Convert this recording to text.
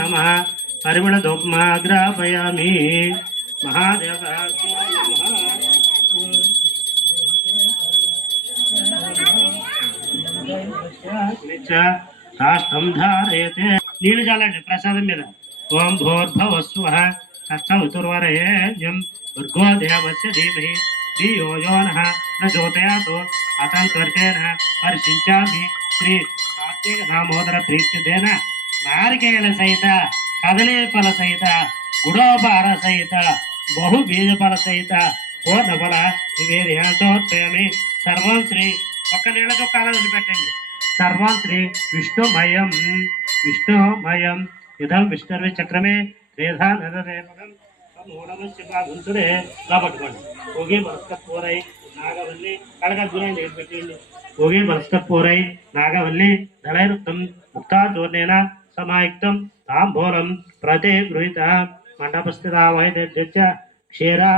नमः परिमलधूपमाग्रापयामि महादेवाय नमः राष्ट्रं धारयते नीళ్ళు చాలండి ప్రసాదం మీద ఓం భూర్భువస్సువః తత్సవితుర్వరేణ్యం భర్గో దేవస్య ధీమహి ధియో యో నః ప్రచోదయాత్ అతంత్వర్తేన పరిశించామి శ్రీ కార్తీక దామోదర ప్రీత్యదేన నారికేల సహిత కదలీ ఫల సహిత గుడోపార సహిత బహు బీజ ఫల సహిత పూర్ణఫల నివేదయామి సర్వం శ్రీ ఒక్క నీళ్ళతో కాలం వదిలిపెట్టండి सर्वं श्री विष्णुमयं इदं विष्णुर्वे चक्रमे त्रेधा नरदेवकं मूलमस्य बाधुंसुरे लापట్టుకోండి ఓగే బరస్కత్పోరై నాగవల్లి కడగ గుణం చేపెట్టండి ఓగే బరస్కత్పోరై నాగవల్లి దళైరుక్తం ముక్తా జోర్నేన సమాయుక్తం తాంబూలం ప్రతే గృహీత మండపస్థితా వైద్య క్షీరా